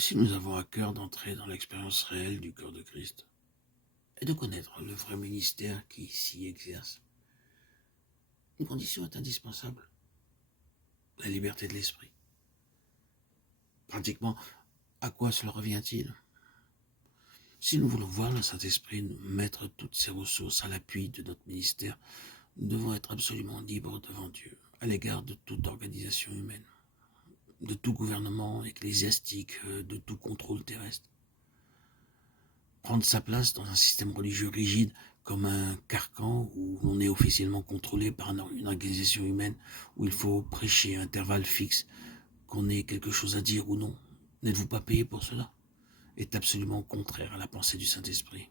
Si nous avons à cœur d'entrer dans l'expérience réelle du corps de Christ et de connaître le vrai ministère qui s'y exerce, une condition est indispensable, la liberté de l'esprit. Pratiquement, à quoi cela revient-il? Si nous voulons voir le Saint-Esprit nous mettre toutes ses ressources à l'appui de notre ministère, nous devons être absolument libres devant Dieu, à l'égard de toute organisation humaine, de tout gouvernement ecclésiastique, de tout contrôle terrestre. Prendre sa place dans un système religieux rigide comme un carcan où l'on est officiellement contrôlé par une organisation humaine, où il faut prêcher à intervalles fixes, qu'on ait quelque chose à dire ou non. N'êtes-vous pas payé pour cela? Est absolument contraire à la pensée du Saint-Esprit.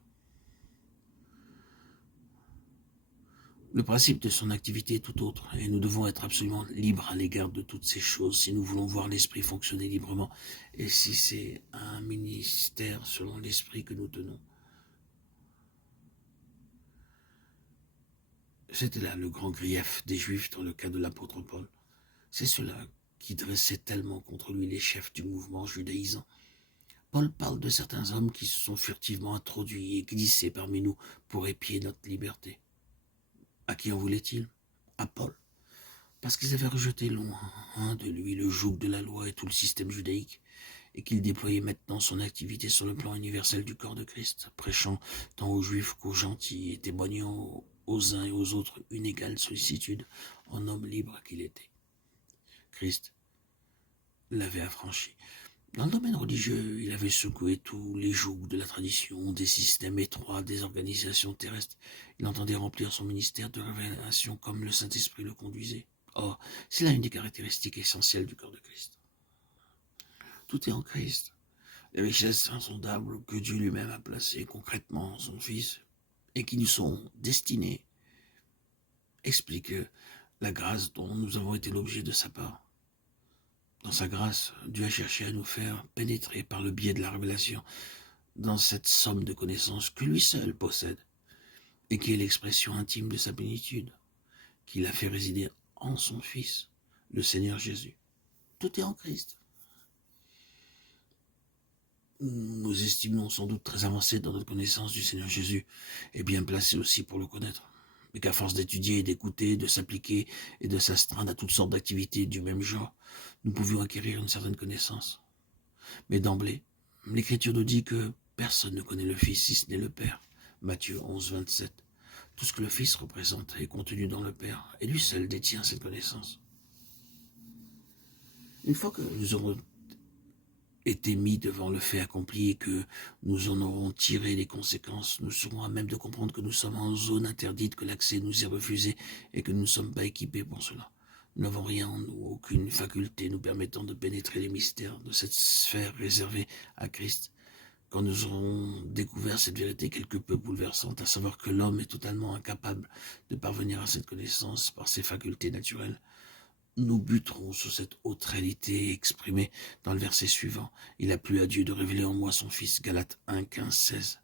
Le principe de son activité est tout autre, et nous devons être absolument libres à l'égard de toutes ces choses si nous voulons voir l'Esprit fonctionner librement, et si c'est un ministère selon l'Esprit que nous tenons. C'était là le grand grief des Juifs dans le cas de l'apôtre Paul. C'est cela qui dressait tellement contre lui les chefs du mouvement judaïsant. Paul parle de certains hommes qui se sont furtivement introduits et glissés parmi nous pour épier notre liberté. À qui en voulait-il? À Paul. Parce qu'ils avaient rejeté loin de lui le joug de la loi et tout le système judaïque, et qu'il déployait maintenant son activité sur le plan universel du corps de Christ, prêchant tant aux Juifs qu'aux gentils et témoignant aux uns et aux autres une égale sollicitude en homme libre qu'il était. Christ l'avait affranchi. Dans le domaine religieux, il avait secoué tous les jougs de la tradition, des systèmes étroits, des organisations terrestres. Il entendait remplir son ministère de révélation comme le Saint-Esprit le conduisait. Or, c'est là une des caractéristiques essentielles du corps de Christ. Tout est en Christ. Les richesses insondables que Dieu lui-même a placées concrètement en son Fils et qui nous sont destinées expliquent la grâce dont nous avons été l'objet de sa part. Dans sa grâce, Dieu a cherché à nous faire pénétrer par le biais de la révélation dans cette somme de connaissances que lui seul possède et qui est l'expression intime de sa plénitude, qu'il a fait résider en son Fils, le Seigneur Jésus. Tout est en Christ. Nous estimons sans doute très avancés dans notre connaissance du Seigneur Jésus et bien placés aussi pour le connaître, mais qu'à force d'étudier et d'écouter, de s'appliquer et de s'astreindre à toutes sortes d'activités du même genre, nous pouvions acquérir une certaine connaissance. Mais d'emblée, l'Écriture nous dit que personne ne connaît le Fils si ce n'est le Père. Matthieu 11, 27. Tout ce que le Fils représente est contenu dans le Père, et lui seul détient cette connaissance. Une fois que nous aurons été mis devant le fait accompli et que nous en aurons tiré les conséquences, nous serons à même de comprendre que nous sommes en zone interdite, que l'accès nous est refusé et que nous ne sommes pas équipés pour cela. Nous n'avons rien en nous, aucune faculté nous permettant de pénétrer les mystères de cette sphère réservée à Christ. Quand nous aurons découvert cette vérité quelque peu bouleversante, à savoir que l'homme est totalement incapable de parvenir à cette connaissance par ses facultés naturelles, nous buterons sur cette haute réalité exprimée dans le verset suivant. Il a plu à Dieu de révéler en moi son Fils, Galates 1, 15, 16.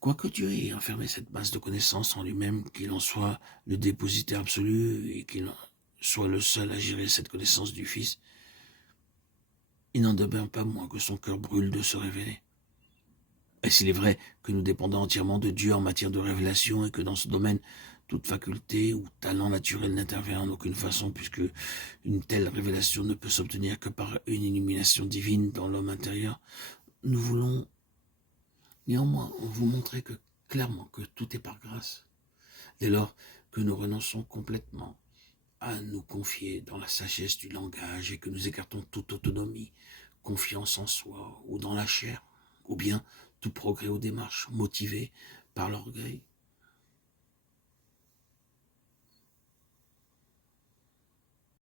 Quoique Dieu ait enfermé cette masse de connaissances en lui-même, qu'il en soit le dépositaire absolu et qu'il soit le seul à gérer cette connaissance du Fils, il n'en demeure pas moins que son cœur brûle de se révéler. Et s'il est vrai que nous dépendons entièrement de Dieu en matière de révélation et que dans ce domaine, toute faculté ou talent naturel n'intervient en aucune façon, puisque une telle révélation ne peut s'obtenir que par une illumination divine dans l'homme intérieur, nous voulons néanmoins vous montrer clairement que tout est par grâce, dès lors que nous renonçons complètement à nous confier dans la sagesse du langage et que nous écartons toute autonomie, confiance en soi ou dans la chair, ou bien tout progrès aux démarches motivées par l'orgueil